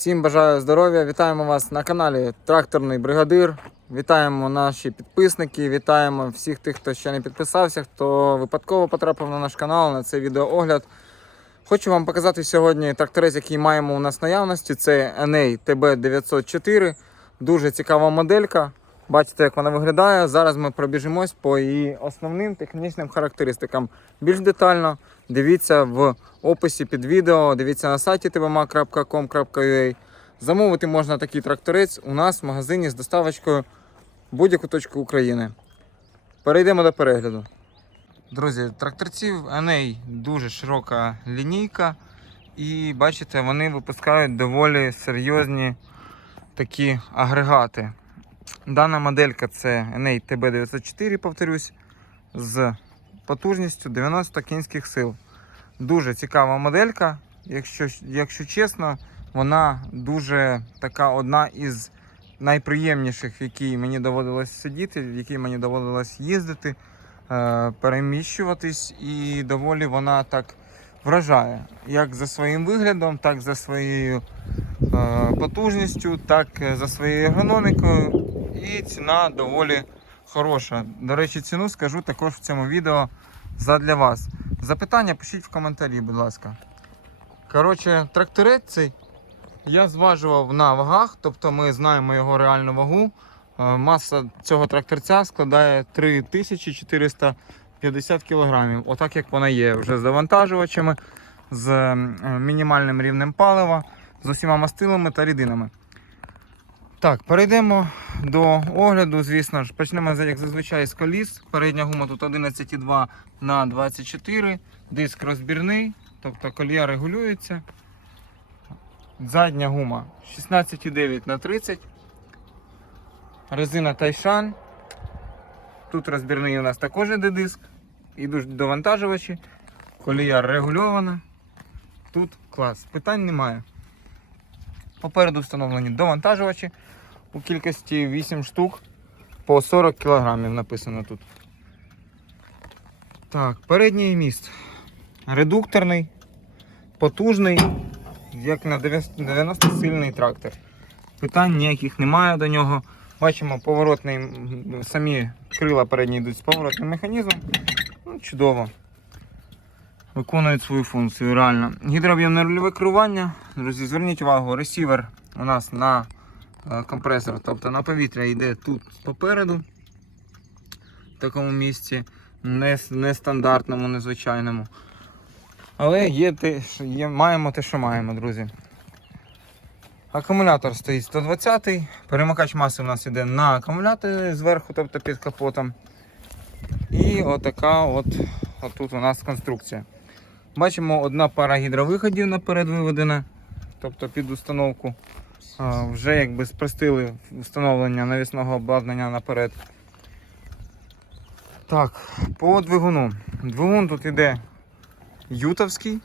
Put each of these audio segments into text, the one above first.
Всім бажаю здоров'я. Вітаємо вас на каналі Тракторний Бригадир. Вітаємо наші підписники, вітаємо всіх тих, хто ще не підписався, хто випадково потрапив на наш канал на цей відеоогляд. Хочу вам показати сьогодні тракторець, який маємо у нас наявності. Це NA TB904. Дуже цікава моделька. Бачите, як вона виглядає. Зараз ми пробіжимось по її основним технічним характеристикам. Більш детально дивіться в описі під відео, дивіться на сайті tvma.com.ua. Замовити можна такий тракторець у нас в магазині з доставочкою будь-яку точку України. Перейдемо до перегляду. Друзі, тракторців NA дуже широка лінійка, і бачите, вони випускають доволі серйозні такі агрегати. Дана моделька це NA TB904, повторюсь, з потужністю 90 кінських сил. Дуже цікава моделька. Якщо, якщо чесно, вона дуже така одна із найприємніших, в якій мені доводилось сидіти, в якій мені доводилось їздити, е, переміщуватись, і доволі вона так вражає. Як за своїм виглядом, так за своєю е, потужністю, так е, за своєю ергономікою. І ціна доволі хороша. До речі, ціну скажу також в цьому відео задля вас. Запитання пишіть в коментарі, будь ласка. Коротше, тракторець цей я зважував на вагах, тобто ми знаємо його реальну вагу. Е, Маса цього тракторця складає 3450 кг. Отак як вона є, вже з завантажувачами, з е, мінімальним рівнем палива, з усіма мастилами та рідинами. Так, перейдемо до огляду. Звісно ж, почнемо як зазвичай з коліс. Передня гума тут 11,2 на 24, диск розбірний, тобто колія регулюється. Задня гума 16,9 на 30. Резина Тайшан. Тут розбірний у нас також іде диск. Ідуть довантажувачі. Колія регульована. Тут клас. Питань немає. Попереду встановлені довантажувачі у кількості 8 штук по 40 кг написано тут. Так, передній міст. Редукторний, потужний, як на 90 сильний трактор. Питань ніяких немає до нього. Бачимо поворотний, самі крила передні йдуть з поворотним механізмом. Ну, чудово. Виконують свою функцію реально. Гідрооб'ємне рульове керування. Друзі, зверніть увагу, ресівер у нас на е, компресор, тобто на повітря йде тут попереду, в такому місці, не, нестандартному, незвичайному. Але є те, що є, маємо те, що маємо, друзі. Акумулятор стоїть 120 перемикач маси у нас йде на акумуляторі зверху, тобто під капотом. І отака от, отут у нас конструкція. Бачимо, одна пара гідровиходів наперед виведена, тобто під установку. Вже якби спростили встановлення навісного обладнання наперед. Так, по двигуну. Двигун тут іде ютовський.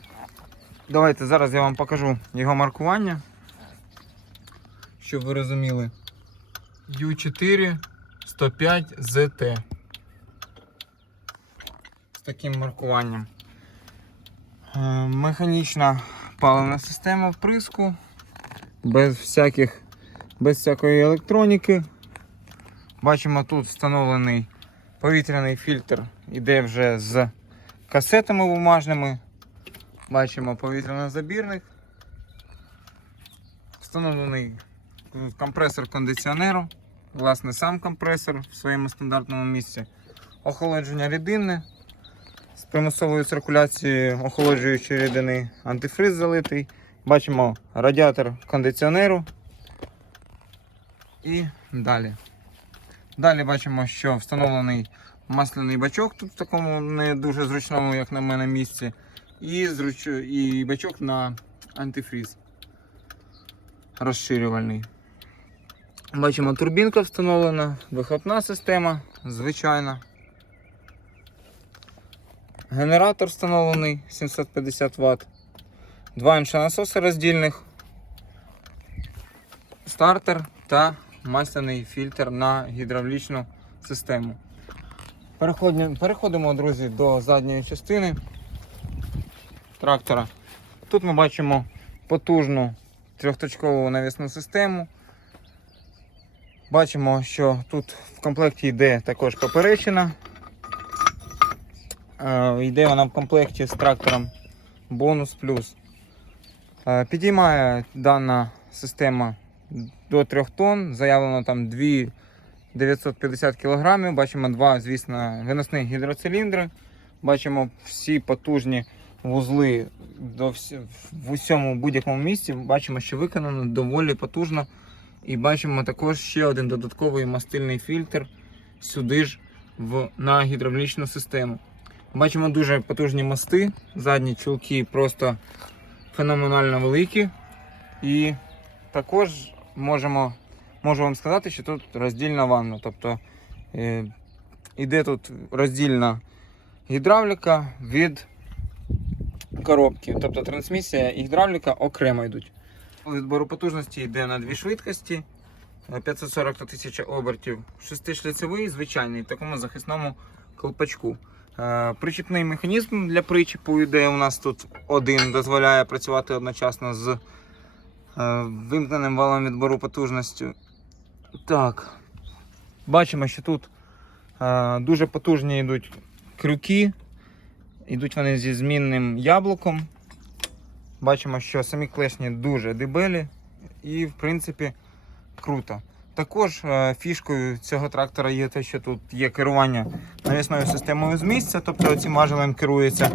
Давайте зараз я вам покажу його маркування, щоб ви розуміли. U4 105 ZT. З таким маркуванням. Е, Механічна паливна система вприску, без всяких, без всякої електроніки. Бачимо, тут встановлений повітряний фільтр, іде вже з касетами бумажними. Бачимо повітряний забірник. Встановлений компресор кондиціонеру. Власне, сам компресор в своєму стандартному місці. Охолодження рідини з примусовою циркуляцією охолоджуючої рідини, антифриз залитий. Бачимо радіатор кондиціонеру. І далі. Далі бачимо, що встановлений масляний бачок тут в такому не дуже зручному, як на мене, місці. І, зруч... і бачок на антифриз розширювальний. Бачимо, турбінка встановлена, вихлопна система, звичайна. Генератор встановлений 750 Вт. Два іншонасоси роздільних, стартер та масляний фільтр на гідравлічну систему. Переходимо, переходимо, друзі, до задньої частини трактора. Тут ми бачимо потужну трьохточкову навісну систему. Бачимо, що тут в комплекті йде також поперечина. Е, Йде вона в комплекті з трактором бонус плюс. Е, Підіймає дана система до 3 тонн, заявлено там 2 950 кг. Бачимо два, звісно, виносні гідроциліндри. Бачимо всі потужні вузли до всі, в усьому будь-якому місці. Бачимо, що виконано доволі потужно. І бачимо також ще один додатковий мастильний фільтр сюди ж в, на гідравлічну систему. Бачимо дуже потужні мости, задні чулки просто феноменально великі. І також можемо, можу вам сказати, що тут роздільна ванна. Тобто е, іде тут роздільна гідравліка від коробки. Тобто трансмісія і гідравліка окремо йдуть. Відбору потужності йде на дві швидкості. е, 540 та 1000 обертів. Шестишліцевий, звичайний, в такому захисному колпачку. Е, Причіпний механізм для причіпу йде. У нас тут один дозволяє працювати одночасно з е, вимкненим валом відбору потужності. Так. Бачимо, що тут е, дуже потужні йдуть крюки. Йдуть вони зі змінним яблуком. Бачимо, що самі клешні дуже дебелі і, в принципі, круто. Також е, фішкою цього трактора є те, що тут є керування навісною системою з місця, тобто цим важелем керується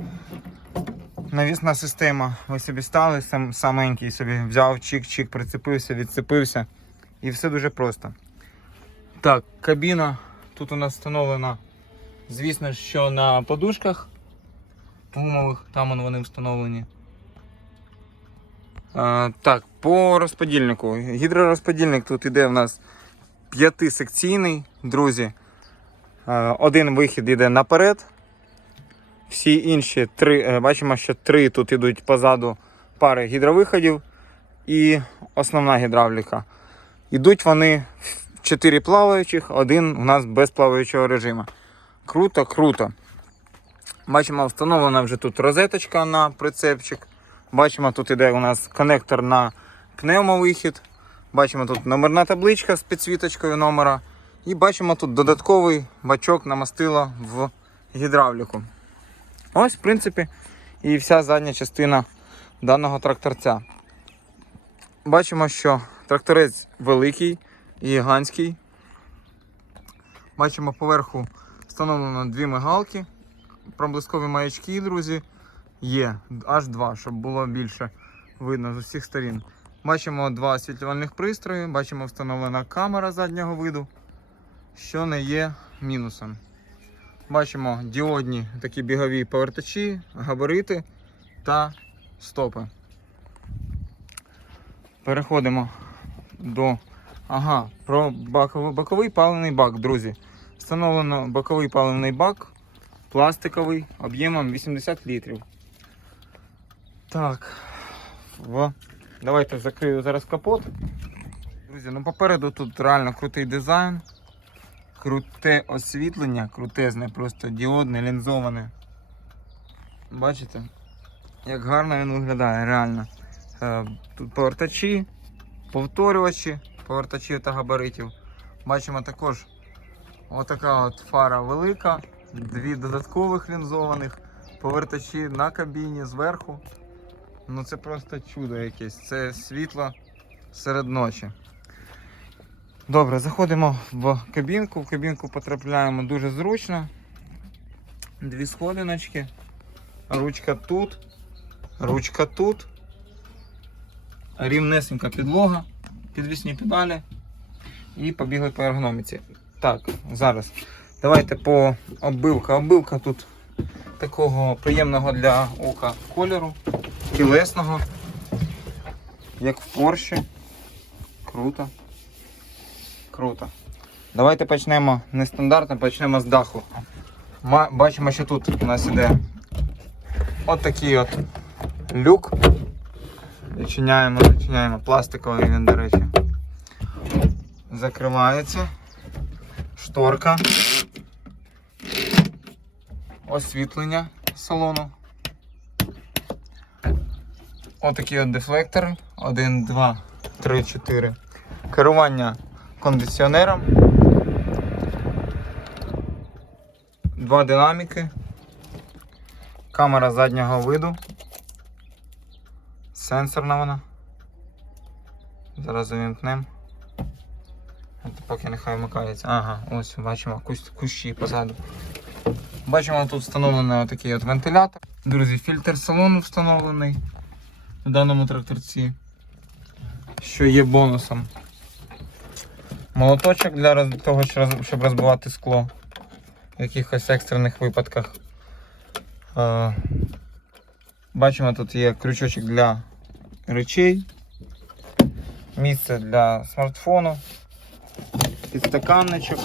навісна система. Ви собі стали сам, саменький собі взяв, чик-чик, прицепився, відцепився. І все дуже просто. Так, кабіна тут у нас встановлена, звісно, що на подушках гумових, там вони встановлені. А, так, по розподільнику. Гідророзподільник тут іде в нас п'ятисекційний, друзі. Один вихід йде наперед. Всі інші три, е, бачимо, що три тут йдуть позаду пари гідровиходів і основна гідравліка. Ідуть вони 4 плаваючих, один у нас без плаваючого режиму. Круто, круто. Бачимо, встановлена вже тут розеточка на прицепчик. Бачимо, тут іде у нас конектор на пневмовихід. Бачимо тут номерна табличка з підсвіточкою номера. І бачимо тут додатковий бачок на мастило в гідравліку. Ось, в принципі, і вся задня частина даного тракторця. Бачимо, що тракторець великий і гігантський. Бачимо поверху встановлено дві мигалки. Проблискові маячки, друзі, є аж два, щоб було більше видно з усіх сторін. Бачимо два освітлювальних пристрої, бачимо встановлена камера заднього виду, що не є мінусом. Бачимо діодні такі бігові повертачі, габарити та стопи. Переходимо до. Ага, про боковий паливний бак, друзі. Встановлено боковий паливний бак, пластиковий, об'ємом 80 літрів. Так. В... Давайте закрию зараз капот. Друзі, ну попереду тут реально крутий дизайн. Круте освітлення, крутезне, просто діодне, лінзоване. Бачите? Як гарно він виглядає, реально. Е, Тут повертачі, повторювачі, повертачів та габаритів. Бачимо також отака от фара велика, дві додаткових лінзованих, повертачі на кабіні зверху. Ну це просто чудо якесь. Це світло серед ночі. Добре, заходимо в кабінку. В кабінку потрапляємо дуже зручно. Дві сходиночки. Ручка тут. Ручка тут. Рівнесенька підлога, підвісні педалі. І побігли по ергономіці. Так, зараз. Давайте по оббивка. Оббивка тут такого приємного для ока кольору, тілесного, як в Порші. Круто. Круто. Давайте почнемо нестандартно, почнемо з даху. Ма- Бачимо, що тут у нас іде от такий от люк. Відчиняємо, відчиняємо. Пластиковий він, до речі. Закривається. Шторка. Освітлення салону. Отакі от дефлектори 1, 2, 3, 4. Керування кондиціонером. Два динаміки. Камера заднього виду. Сенсорна вона. Зараз увімкнемо. Поки нехай вмикається. Ага, ось бачимо кущ- кущі позаду. Бачимо, тут встановлений отакий от вентилятор. Друзі, фільтр салону встановлений в даному тракторці, що є бонусом. Молоточок для того, щоб розбивати скло в якихось екстрених випадках. Бачимо, тут є крючочок для речей, місце для смартфону, підстаканничок.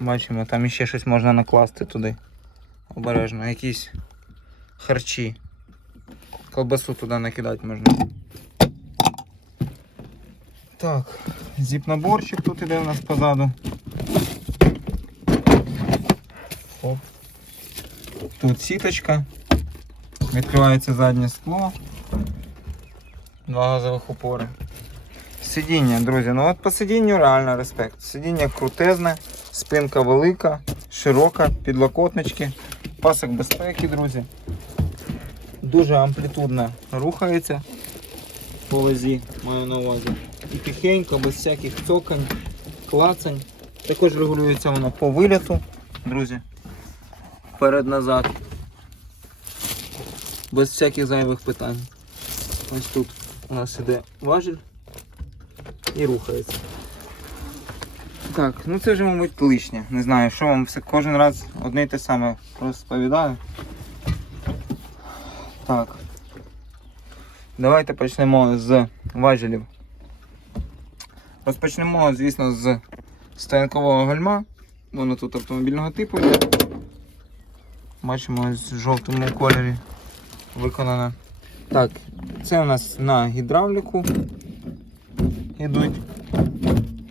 Бачимо, там іще щось можна накласти туди. Обережно, якісь харчі. Колбасу туди накидати можна. Так, зіп-наборчик тут іде у нас позаду. Оп. Тут сіточка. Відкривається заднє скло. Два газових упори. Сидіння, друзі. Ну от по сидінню реально респект. Сидіння крутезне, спинка велика, широка, підлокотнички, пасок безпеки, друзі. Дуже амплітудно рухається по лозі, маю на увазі. І тихенько, без всяких цокань, клацань. Також регулюється воно по виліту, друзі. Перед-назад. Без всяких зайвих питань. Ось тут у нас іде важіль і рухається. Так, ну це вже, мабуть, лишнє. Не знаю, що вам все кожен раз одне й те саме розповідаю. Так. Давайте почнемо з важелів. Розпочнемо, звісно, з стоянкового гальма. Воно тут автомобільного типу. Бачимо ось в жовтому кольорі виконане. Так, це у нас на гідравліку йдуть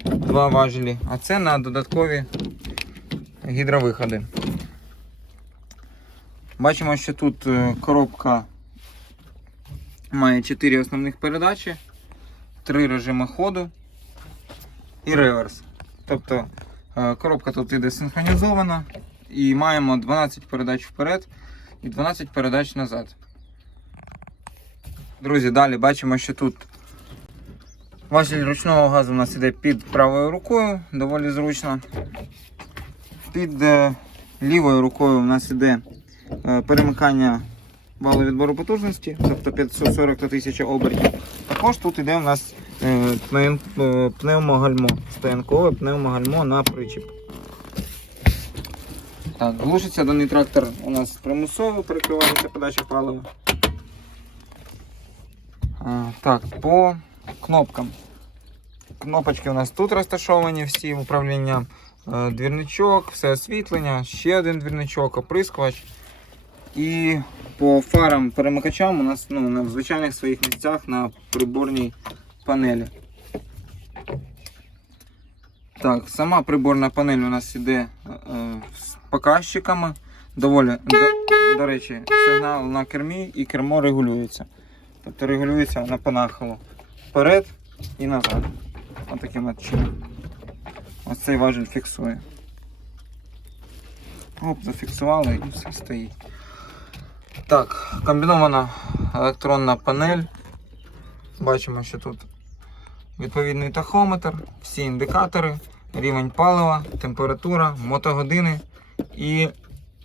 два важелі, а це на додаткові гідровиходи. Бачимо, що тут е, коробка має 4 основних передачі, 3 режими ходу і реверс. Тобто е, коробка тут іде синхронізована і маємо 12 передач вперед і 12 передач назад. Друзі, далі бачимо, що тут важіль ручного газу у нас іде під правою рукою, доволі зручно. Під е, лівою рукою у нас іде перемикання валу відбору потужності, тобто 540 та 1000 обертів. Також тут іде у нас е, е, пневмогальмо, стоянкове пневмогальмо на причіп. Так, глушиться даний трактор у нас примусово, перекривається подача палива. Так, по кнопкам. Кнопочки у нас тут розташовані всі управління. Е, Двірничок, все освітлення, ще один двірничок, оприскувач. І по фарам перемикачам у нас ну, на звичайних своїх місцях на приборній панелі. Так, сама приборна панель у нас іде е, з показчиками. Доволі, до, до речі, сигнал на кермі і кермо регулюється. Тобто регулюється на понахилу вперед і назад. Ось таким чином. Ось цей важіль фіксує. Оп, зафіксували і все стоїть. Так, комбінована електронна панель. Бачимо, що тут відповідний тахометр, всі індикатори, рівень палива, температура, мотогодини і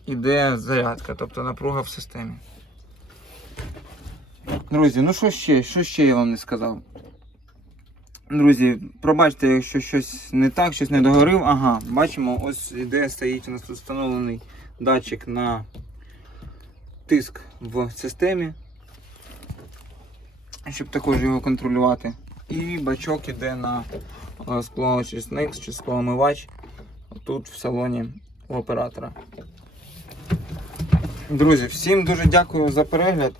іде зарядка, тобто напруга в системі. Друзі, ну що ще? Що ще я вам не сказав? Друзі, пробачте, якщо щось не так, щось не договорив. Ага, бачимо, ось іде стоїть у нас тут встановлений датчик на тиск в системі, щоб також його контролювати. І бачок іде на е, склоочисник чи склоомивач тут в салоні у оператора. Друзі, всім дуже дякую за перегляд.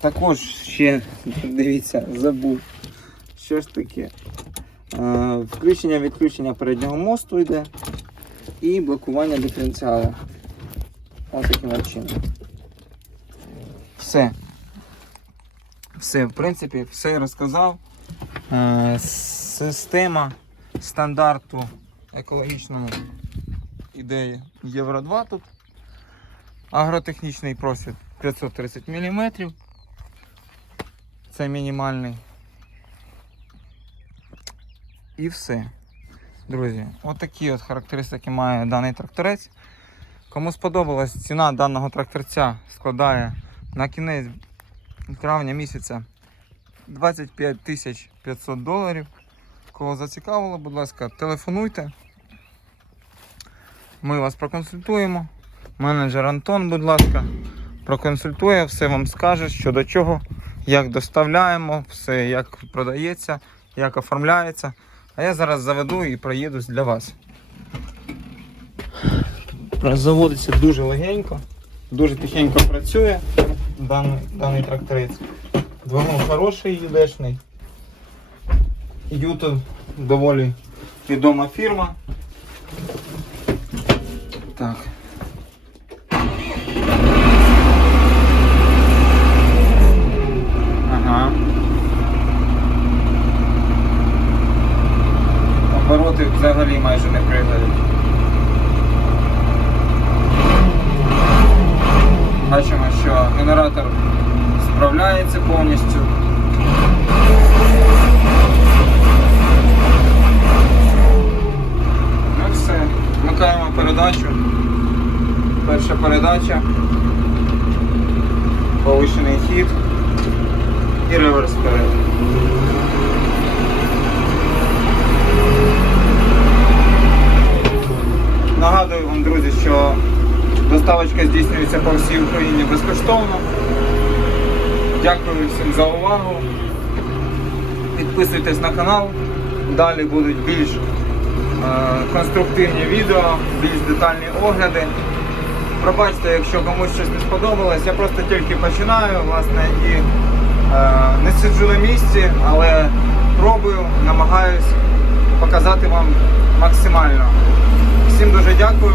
Також ще дивіться, забув. Що ж таке? Е, Включення відключення переднього мосту йде і блокування диференціалу. Ось таким чином. Все. Все, в принципі, все розказав. Е, Система стандарту екологічного ідеї Євро 2 тут. Агротехнічний просвіт 530 мм. Це мінімальний. І все. Друзі, отакі от характеристики має даний тракторець. Кому сподобалась ціна даного тракторця складає на кінець травня місяця 25 тисяч 500 доларів. Кого зацікавило, будь ласка, телефонуйте. Ми вас проконсультуємо. Менеджер Антон, будь ласка, проконсультує, все вам скаже, що до чого, як доставляємо, все як продається, як оформляється. А я зараз заведу і проїдусь для вас. Заводиться дуже легенько, дуже тихенько працює даний, даний тракторець. Двигун хороший, ЮДшний. Юто доволі відома фірма. Так. Ага. Обороти взагалі майже не пригають. Бачимо, що генератор справляється повністю. За увагу. Підписуйтесь на канал. Далі будуть більш е, конструктивні відео, більш детальні огляди. Пробачте, якщо комусь щось не сподобалось, я просто тільки починаю, власне, і е, не сиджу на місці, але пробую, намагаюсь показати вам максимально. Всім дуже дякую.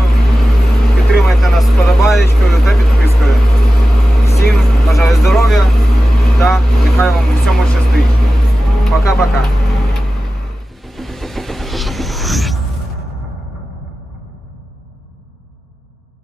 Підтримайте нас вподобаєчкою та підпискою. Всім бажаю здоров'я та нехай вам у всьому щастить. Пока-пока.